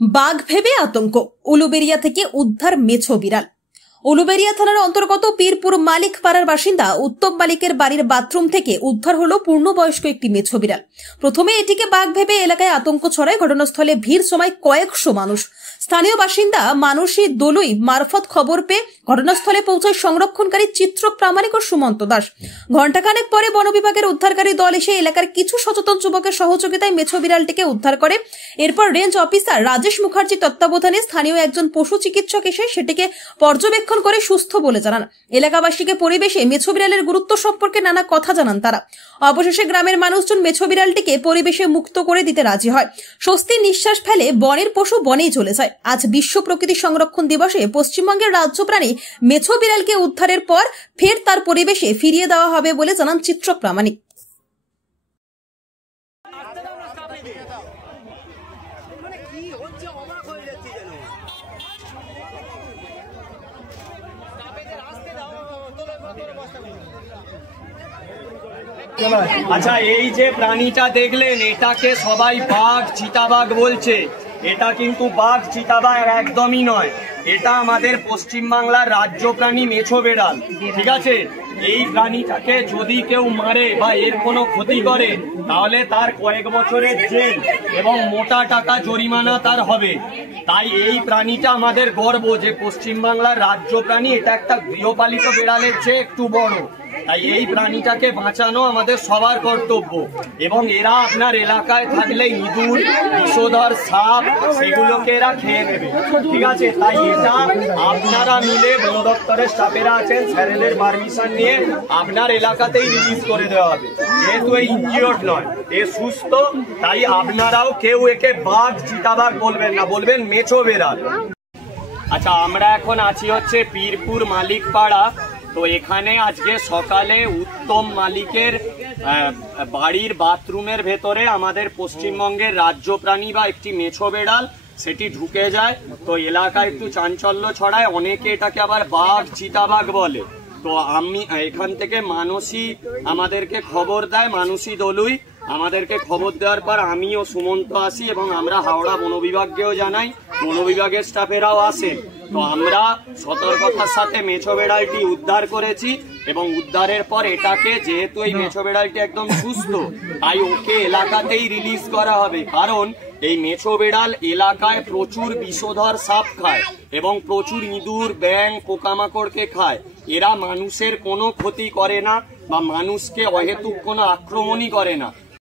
বাঘ ভেবে আতঙ্ক, উলুবেড়িয়া থেকে উদ্ধার মেছো বিড়াল। উলুবেড়িয়া থানার অন্তর্গত পীরপুর মালিক পাড়ার বাসিন্দা উত্তম মালিকের বাড়ির বাথরুম থেকে উদ্ধার হলো পূর্ণবয়স্ক একটি মেছো বিড়াল। প্রথমে এটিকে বাঘ ভেবে এলাকায় আতঙ্ক ছড়ায়। ঘটনাস্থলে ভিড় সময় কয়েকশো মানুষ। স্থানীয় বাসিন্দা মানসী দলুই মারফত খবর পেয়ে ঘটনাস্থলে পৌঁছায় সংরক্ষণকারী চিত্রক প্রামাণিক ও সুমন্ত দাস। ঘণ্টাখানেক পরে বন বিভাগের উদ্ধারকারী দল এসে এলাকার কিছু সচেতন যুবকের সহযোগিতায় মেছো বিড়ালটিকে উদ্ধার করে। এরপর রেঞ্জ অফিসার রাজেশ মুখার্জি তত্ত্বাবধানে স্থানীয় একজন পশু চিকিৎসক এসে সেটিকে পর্যবেক্ষণ করে সুস্থ বলে জানান। এলাকাবাসীকে পরিবেশে মেছো বিড়ালের গুরুত্ব সম্পর্কে নানা কথা জানান তারা। অবশেষে গ্রামের মানুষজন মেছো বিড়ালটিকে পরিবেশে মুক্ত করে দিতে রাজি হয়। স্বস্তির নিঃশ্বাস ফেলে বনের পশু বনেই চলে যায়। আজ বিশ্ব প্রকৃতি সংরক্ষণ দিবসে পশ্চিমবঙ্গের রাজ্য প্রাণী মেছো বিড়ালকে উদ্ধারের পর ফের তার পরিবেশে ফিরিয়ে দেওয়া হবে বলে জানান চিত্রক প্রামাণিক। আচ্ছা, এই যে প্রাণীটা দেখলেন, এটাকে সবাই বাঘ চিতাবাঘ বলছে। এটা কিন্তু বাঘ চিতাবাঘ একদমই নয়। এটা আমাদের পশ্চিমবাংলার রাজ্য প্রাণী মেছো বিড়াল। ঠিক আছে, এই প্রাণীটাকে যদি কেউ মারে বা এর কোনো ক্ষতি করে তাহলে তার কয়েক বছরের জেল এবং মোটা টাকা জরিমানা তার হবে। তাই এই প্রাণীটা আমাদের গর্ব যে পশ্চিমবাংলার রাজ্য প্রাণী। এটা একটা গৃহপালিত বিড়ালের চেয়ে একটু বড়। তাই এই প্রাণীটাকে বাঁচানো আমাদের সবার কর্তব্য। এবং এরা আপনার এলাকায় থাকলে ইঁদুর, বিষধর সাপ, সেগুলোকে এরা খেয়ে নেবে। ঠিক আছে, তাই এটা আপনারা মিলে বন দপ্তরের স্টাফেরা আছেন, স্যারেদের পারমিশন নিয়ে আপনার এলাকাতেই রিলিজ করে দেওয়া হবে। যেহেতু এই ইনজিওর্ড নয়, এ সুস্থ, তাই আপনারাও কেউ একে বাঘ চিতাবাঘ বলবেন না, বলবেন মেছো বিড়াল। আচ্ছা, আমরা এখন আছি হচ্ছে পীরপুর মালিক পাড়া। তো এখানে আজকে সকালে উত্তম মালিকের বাড়ির বাথরুমের ভেতরে আমাদের পশ্চিমবঙ্গের রাজ্য প্রাণী বা একটি মেছো বিড়াল সেটি ঢুকে যায়। তো এলাকায় একটু চাঞ্চল্য ছড়ায়, অনেকে এটাকে আবার বাঘ চিতাবাঘ বলে। তো আমি এখান থেকে মানসী আমাদেরকে খবর দেয়, মানসী দলুই আমাদেরকে খবর দেওয়ার পর আমি ও সুমন্ত আসি এবং আমরা হাওড়া বন বিভাগকেও জানাই, বন বিভাগের স্টাফেরাও আসে। তো আমরা সতর্কতার সাথে মেছো বিড়ালটি উদ্ধার করেছি এবং উদ্ধারের পর এটাকে, যেহেতু এই মেছো বিড়ালটি একদম সুস্থ, তাই ওকে এলাকাতেই রিলিজ করা হবে। কারণ এই মেছো বিড়াল এলাকায় প্রচুর বিষধর সাপ খায় এবং প্রচুর ইঁদুর, ব্যাঙ, পোকামাকড়কে খায়। এরা মানুষের কোনো ক্ষতি করে না বা মানুষকে অহেতুক কোনো আক্রমণই করে না।